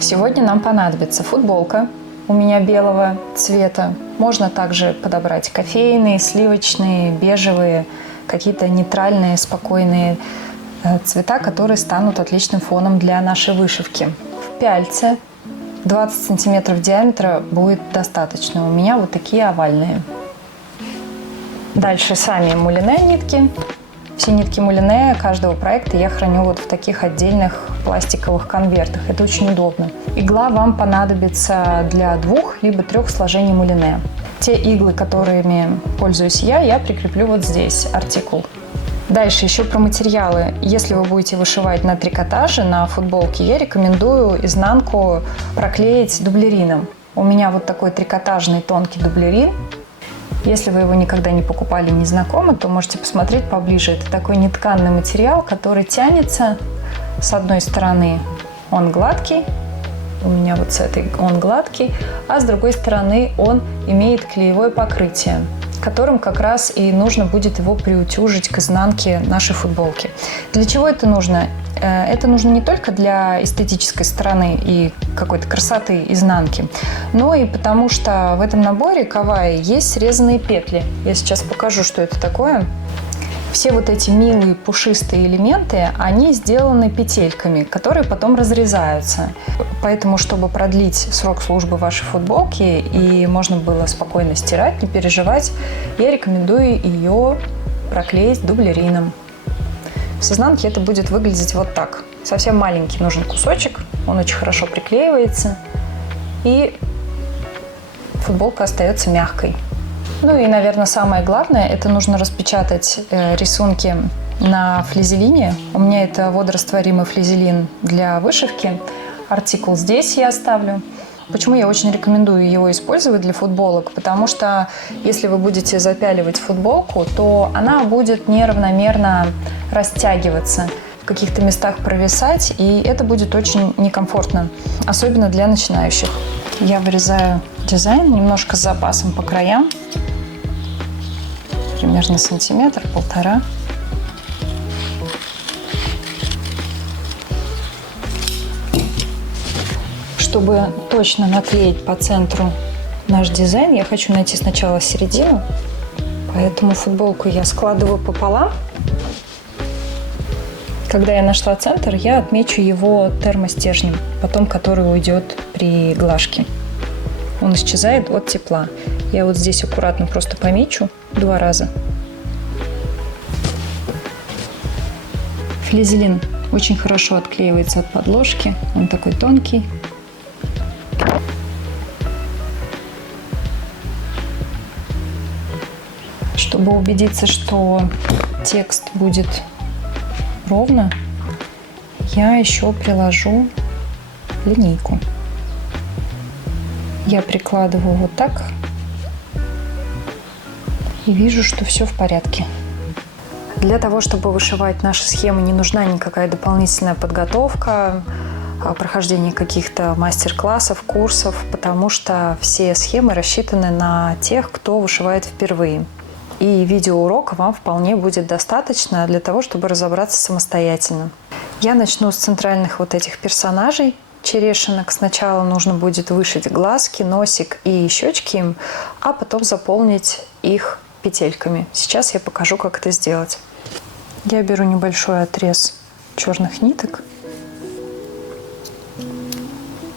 Сегодня нам понадобится футболка, у меня белого цвета. Можно также подобрать кофейные, сливочные, бежевые, какие-то нейтральные, спокойные цвета, которые станут отличным фоном для нашей вышивки. В пяльце 20 сантиметров диаметра будет достаточно. У меня вот такие овальные. Дальше сами мулине нитки. Все нитки мулине каждого проекта я храню вот в таких отдельных пластиковых конвертах. Это очень удобно. Игла вам понадобится для 2 либо 3 сложений мулине. Те иглы, которыми пользуюсь я прикреплю вот здесь, артикул. Дальше еще про материалы. Если вы будете вышивать на трикотаже, на футболке, я рекомендую изнанку проклеить дублерином. У меня вот такой трикотажный тонкий дублерин. Если вы его никогда не покупали, не знакомы, то можете посмотреть поближе. Это такой нетканный материал, который тянется. С одной стороны он гладкий, у меня вот с этой он гладкий, а с другой стороны он имеет клеевое покрытие, которым как раз и нужно будет его приутюжить к изнанке нашей футболки. Для чего это нужно? Это нужно не только для эстетической стороны и какой-то красоты изнанки, но и потому что в этом наборе каваи есть срезанные петли. Я сейчас покажу, что это такое. Все вот эти милые пушистые элементы, они сделаны петельками, которые потом разрезаются. Поэтому, чтобы продлить срок службы вашей футболки и можно было спокойно стирать, не переживать, я рекомендую ее проклеить дублерином. С изнанки это будет выглядеть вот так. Совсем маленький нужен кусочек, он очень хорошо приклеивается, и футболка остается мягкой. Ну и, наверное, самое главное, это нужно распечатать рисунки на флизелине. У меня это водорастворимый флизелин для вышивки. Артикул здесь я оставлю. Почему я очень рекомендую его использовать для футболок? Потому что если вы будете запяливать футболку, то она будет неравномерно растягиваться, в каких-то местах провисать, и это будет очень некомфортно, особенно для начинающих. Я вырезаю дизайн немножко с запасом по краям, примерно сантиметр-полтора. Чтобы точно наклеить по центру наш дизайн, я хочу найти сначала середину, поэтому футболку я складываю пополам. Когда я нашла центр, я отмечу его термостержнем, потом который уйдет при глажке. Он исчезает от тепла. Я вот здесь аккуратно просто помечу 2 раза. Флизелин очень хорошо отклеивается от подложки, он такой тонкий. Чтобы убедиться, что текст будет ровно, я еще приложу линейку. Я прикладываю вот так и вижу, что все в порядке. Для того, чтобы вышивать наши схемы, не нужна никакая дополнительная подготовка, прохождение каких-то мастер-классов, курсов, потому что все схемы рассчитаны на тех, кто вышивает впервые. И видеоурока вам вполне будет достаточно для того, чтобы разобраться самостоятельно. Я начну с центральных вот этих персонажей, черешинок. Сначала нужно будет вышить глазки, носик и щечки им, а потом заполнить их петельками. Сейчас я покажу, как это сделать. Я беру небольшой отрез черных ниток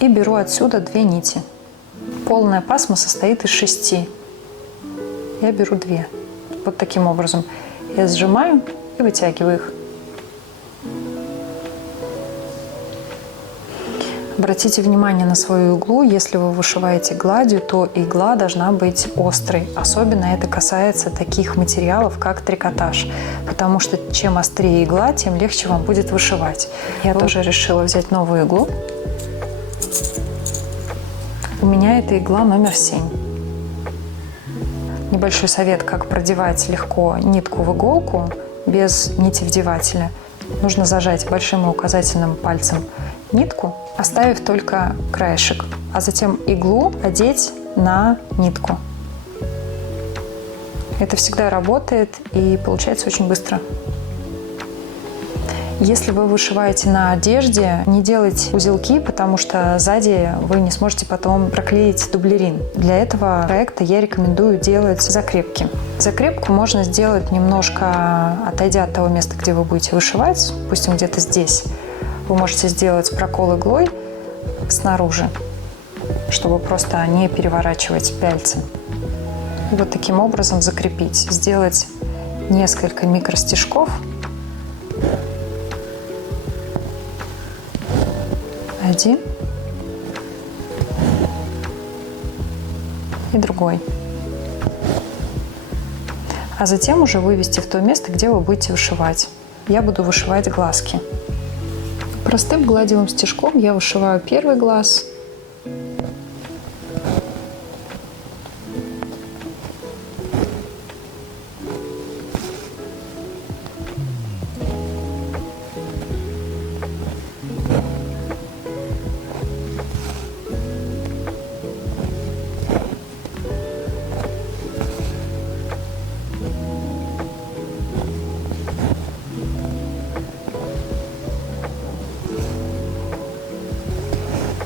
и беру отсюда 2 нити. Полная пасма состоит из 6. Я беру 2. Вот таким образом. Я сжимаю и вытягиваю их. Обратите внимание на свою иглу. Если вы вышиваете гладью, то игла должна быть острой. Особенно это касается таких материалов, как трикотаж. Потому что чем острее игла, тем легче вам будет вышивать. Я тоже решила взять новую иглу. У меня это игла номер 7. Небольшой совет, как продевать легко нитку в иголку без нитевдевателя. Нужно зажать большим и указательным пальцем нитку, оставив только краешек, а затем иглу одеть на нитку. Это всегда работает и получается очень быстро. Если вы вышиваете на одежде, не делайте узелки, потому что сзади вы не сможете потом проклеить дублерин. Для этого проекта я рекомендую делать закрепки. Закрепку можно сделать немножко отойдя от того места, где вы будете вышивать, допустим, где-то здесь. Вы можете сделать прокол иглой снаружи, чтобы просто не переворачивать пяльцы. И вот таким образом закрепить. Сделать несколько микростежков. Один и другой. А затем уже вывести в то место, где вы будете вышивать. Я буду вышивать глазки. Простым гладевым стежком я вышиваю первый глаз.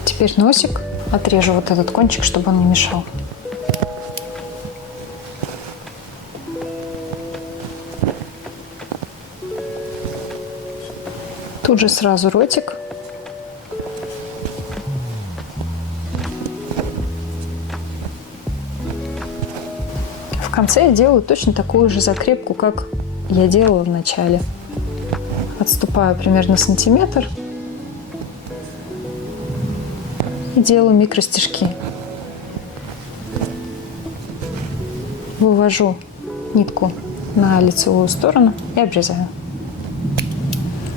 Теперь носик. Отрежу вот этот кончик, чтобы он не мешал. Тут же сразу ротик. В конце я делаю точно такую же закрепку, как я делала в начале. Отступаю примерно сантиметр. И делаю микростежки. Вывожу нитку на лицевую сторону и обрезаю.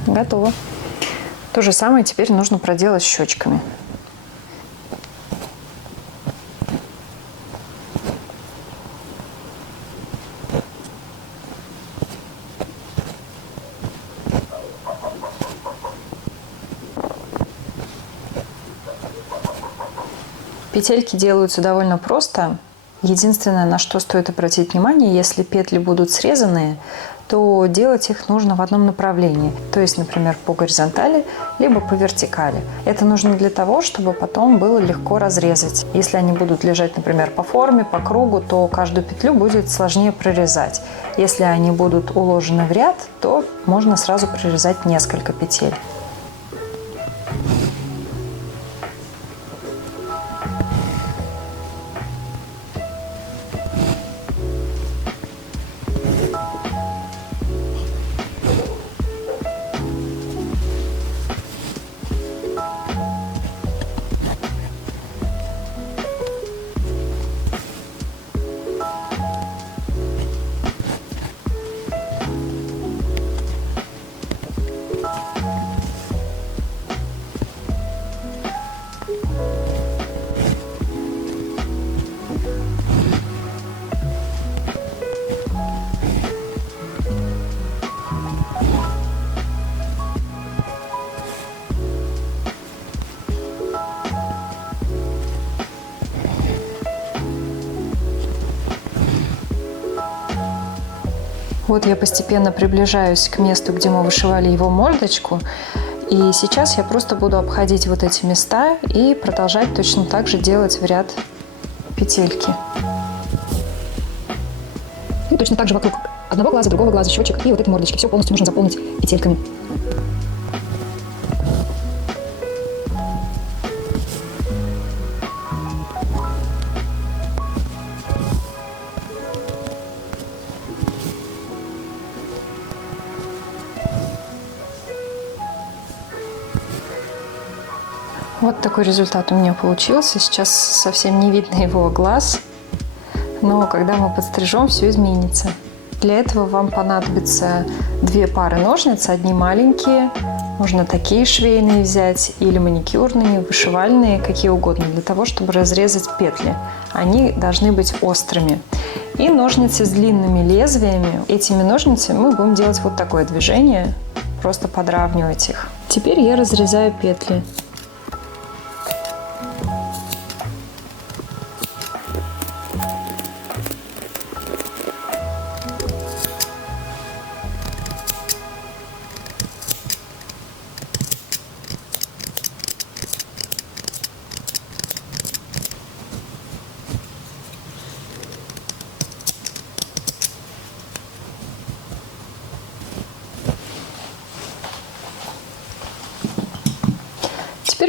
Готово. То же самое теперь нужно проделать щечками. Петельки делаются довольно просто. Единственное, на что стоит обратить внимание, если петли будут срезанные, то делать их нужно в одном направлении. То есть, например, по горизонтали, либо по вертикали. Это нужно для того, чтобы потом было легко разрезать. Если они будут лежать, например, по форме, по кругу, то каждую петлю будет сложнее прорезать. Если они будут уложены в ряд, то можно сразу прорезать несколько петель. Вот я постепенно приближаюсь к месту, где мы вышивали его мордочку. И сейчас я просто буду обходить вот эти места и продолжать точно так же делать в ряд петельки. И точно так же вокруг одного глаза, другого глаза, щечек и вот этой мордочки. Все полностью нужно заполнить петельками. Вот такой результат у меня получился. Сейчас совсем не видно его глаз, но когда мы подстрижем, все изменится. Для этого вам понадобится 2 пары ножниц, одни маленькие, можно такие швейные взять, или маникюрные, вышивальные, какие угодно, для того, чтобы разрезать петли. Они должны быть острыми. И ножницы с длинными лезвиями. Этими ножницами мы будем делать вот такое движение, просто подравнивать их. Теперь я разрезаю петли.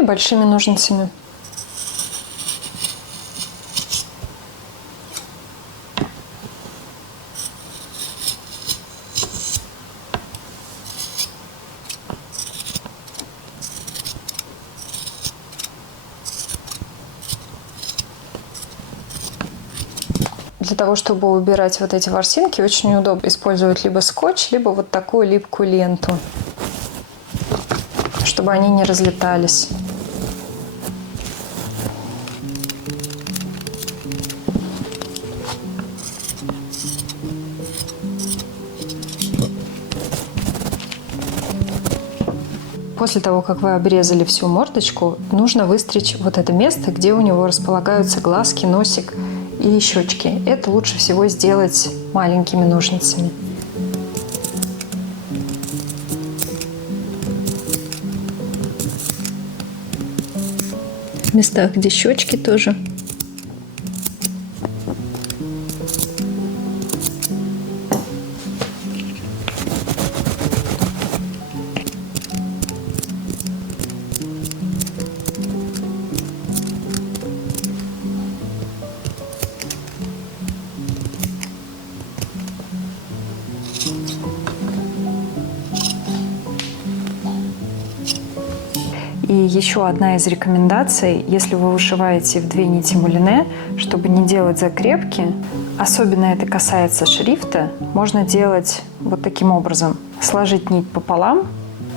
большими ножницами. Для того, чтобы убирать вот эти ворсинки, очень удобно использовать либо скотч, либо вот такую липкую ленту, чтобы они не разлетались. После того, как вы обрезали всю мордочку, нужно выстричь вот это место, где у него располагаются глазки, носик и щечки. Это лучше всего сделать маленькими ножницами. В местах, где щечки, тоже. И еще одна из рекомендаций, если вы вышиваете в 2 нити мулине, чтобы не делать закрепки, особенно это касается шрифта, можно делать вот таким образом. Сложить нить пополам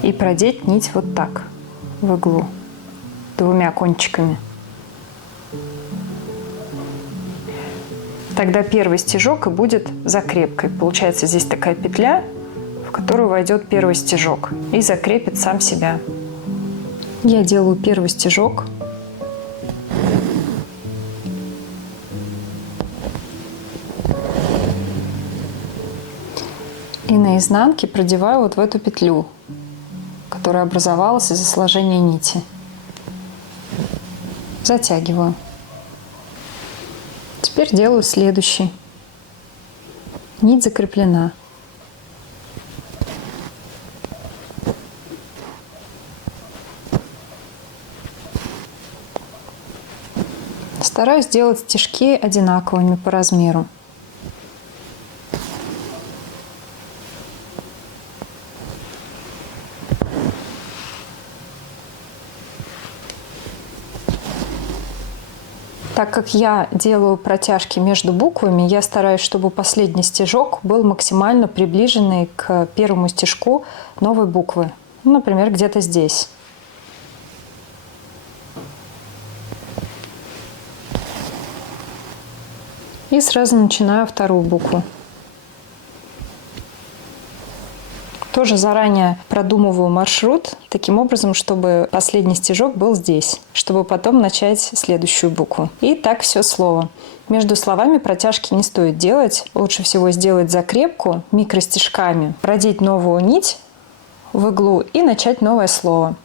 и продеть нить вот так в иглу 2 кончиками. Тогда первый стежок и будет закрепкой. Получается здесь такая петля, в которую войдет первый стежок и закрепит сам себя. Я делаю первый стежок. И на изнанке продеваю вот в эту петлю, которая образовалась из-за сложения нити. Затягиваю. Теперь делаю следующий. Нить закреплена. Стараюсь сделать стежки одинаковыми по размеру. Так как я делаю протяжки между буквами, я стараюсь, чтобы последний стежок был максимально приближенный к первому стежку новой буквы. Ну, например, где-то здесь. И сразу начинаю вторую букву. Тоже заранее продумываю маршрут таким образом, чтобы последний стежок был здесь, чтобы потом начать следующую букву. И так все слово. Между словами протяжки не стоит делать. Лучше всего сделать закрепку микростежками, продеть новую нить в иглу и начать новое слово.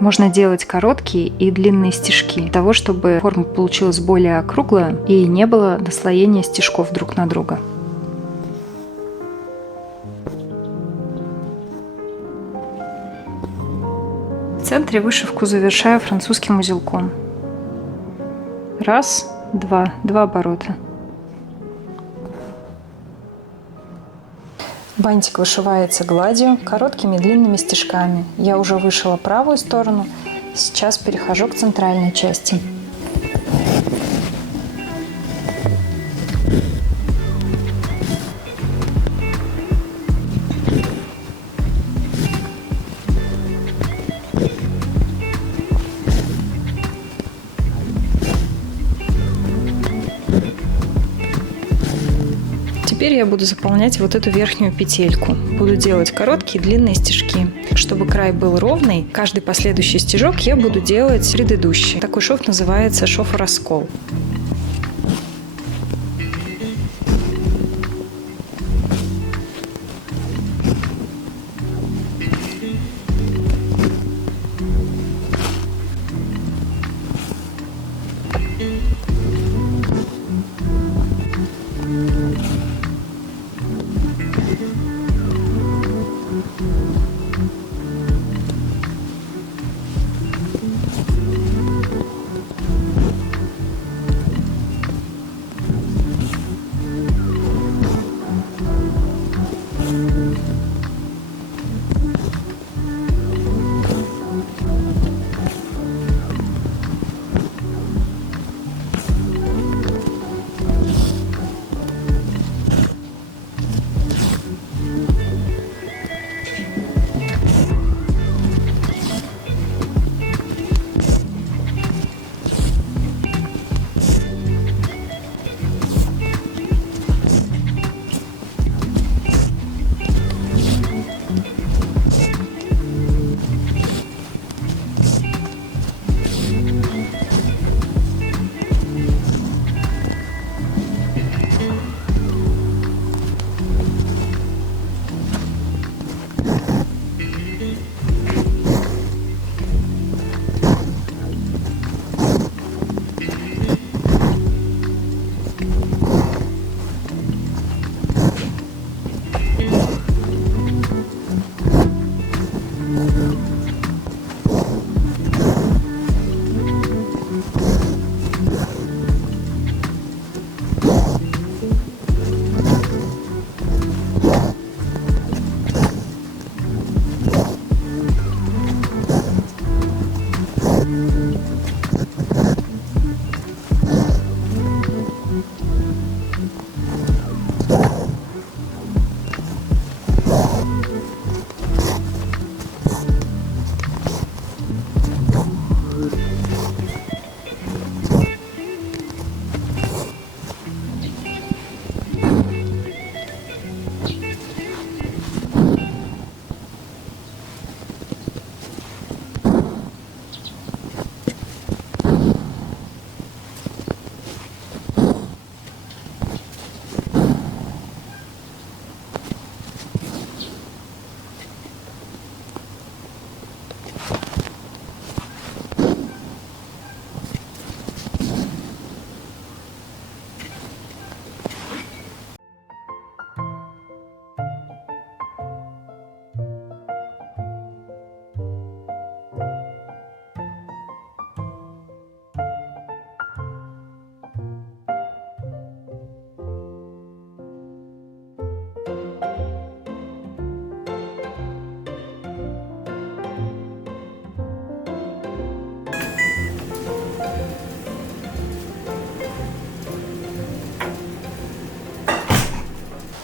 Можно делать короткие и длинные стежки, для того, чтобы форма получилась более округлая и не было наслоения стежков друг на друга. В центре вышивку завершаю французским узелком. Раз, два оборота. Бантик вышивается гладью, короткими длинными стежками. Я уже вышила правую сторону, сейчас перехожу к центральной части. Теперь я буду заполнять вот эту верхнюю петельку. Буду делать короткие длинные стежки. Чтобы край был ровный, каждый последующий стежок я буду делать предыдущий. Такой шов называется шов-раскол.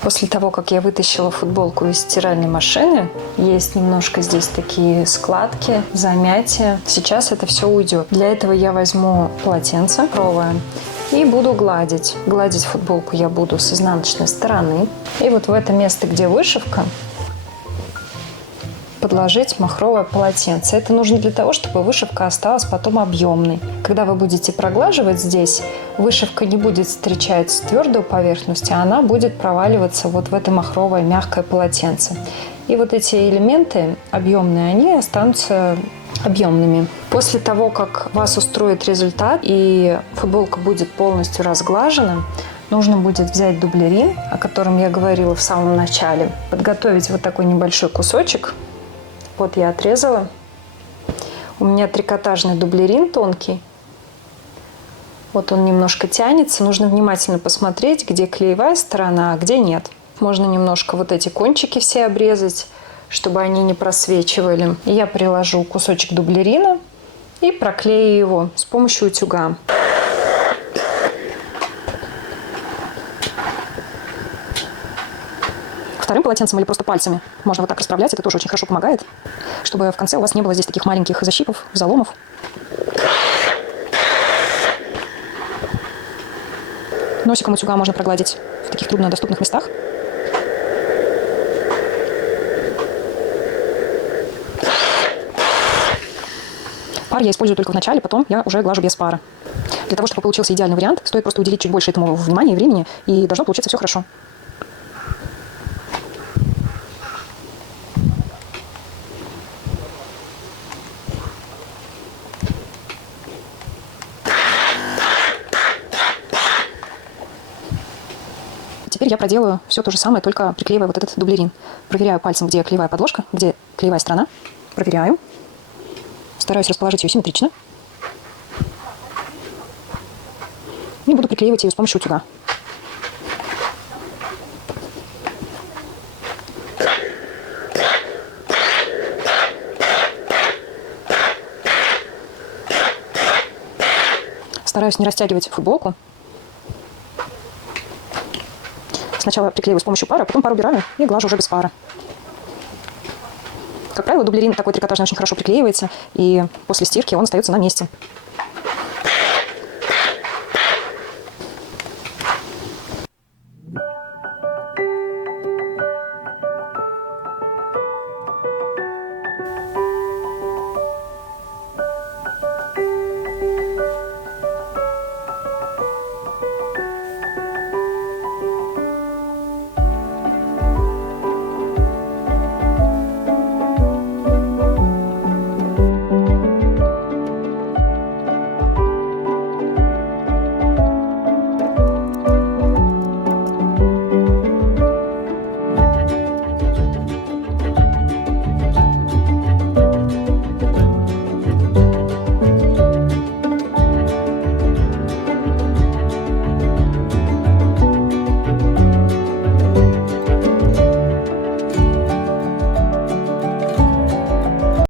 После того, как я вытащила футболку из стиральной машины, есть немножко здесь такие складки, замятия. Сейчас это все уйдет. Для этого я возьму полотенце махровое и буду гладить. Гладить футболку я буду с изнаночной стороны. И вот в это место, где вышивка, подложить махровое полотенце. Это нужно для того, чтобы вышивка осталась потом объемной. Когда вы будете проглаживать здесь, вышивка не будет встречать твердую поверхность, а она будет проваливаться вот в это махровое мягкое полотенце. И вот эти элементы объемные, они останутся объемными. После того, как вас устроит результат и футболка будет полностью разглажена, нужно будет взять дублерин, о котором я говорила в самом начале, подготовить вот такой небольшой кусочек. Вот я отрезала. У меня трикотажный дублерин тонкий. Вот он немножко тянется. Нужно внимательно посмотреть, где клеевая сторона, а где нет. Можно немножко вот эти кончики все обрезать, чтобы они не просвечивали. И я приложу кусочек дублерина и проклею его с помощью утюга. Вторым полотенцем или просто пальцами можно вот так расправлять. Это тоже очень хорошо помогает, чтобы в конце у вас не было здесь таких маленьких защипов, заломов. Носиком утюга можно прогладить в таких труднодоступных местах. Пар я использую только в начале, потом я уже глажу без пара. Для того, чтобы получился идеальный вариант, стоит просто уделить чуть больше этому внимания и времени, и должно получиться все хорошо. Теперь я проделаю все то же самое, только приклеивая вот этот дублерин. Проверяю пальцем, где клеевая подложка, где клеевая сторона. Проверяю. Стараюсь расположить ее симметрично. И буду приклеивать ее с помощью утюга. Стараюсь не растягивать футболку. Сначала приклеиваю с помощью пара, потом пар убираю и глажу уже без пара. Как правило, дублерин такой трикотажный очень хорошо приклеивается, и после стирки он остается на месте.